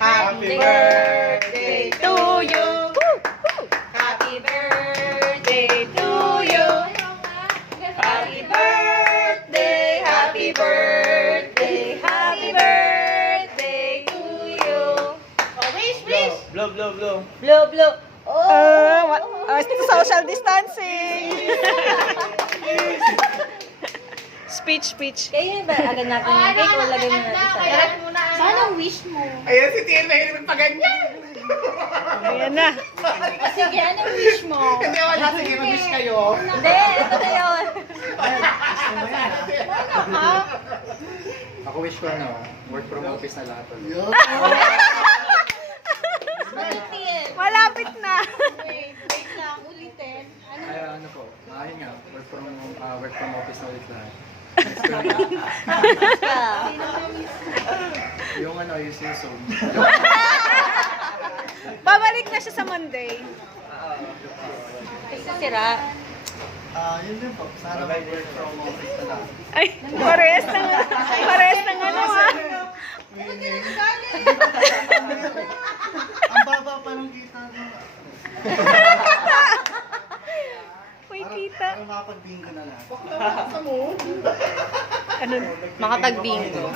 Happy birthday to you. Happy birthday to you. Happy birthday, happy birthday, happy birthday to you. Oh, wish. Blow. Blow. Social distancing. Speech. Kayo ba agad natin yung cake o lagay mo natin sa... Saan ang wish mo? Ayan si Tian, mahilig magpaganyan. Ayan na. Sige, anong wish mo? Hindi, wala. Sige, mag-wish kayo. Hindi, ito na yun. Ako wish ko work from office na lahat ulit. Malapit na. Wait lang, ulitin. Kaya ano po, ayun nga, work from office na ulit lahat. Yung yung Zoom. Babalik na siya sa Monday. Isa sira. Yun din po, sana mag-work from office na lahat. Ay, pares ng ano ha. Ang baba pa ng kita mo. Uy, kita. Makapag-bingo na lahat. Ano? Makapag-bingo.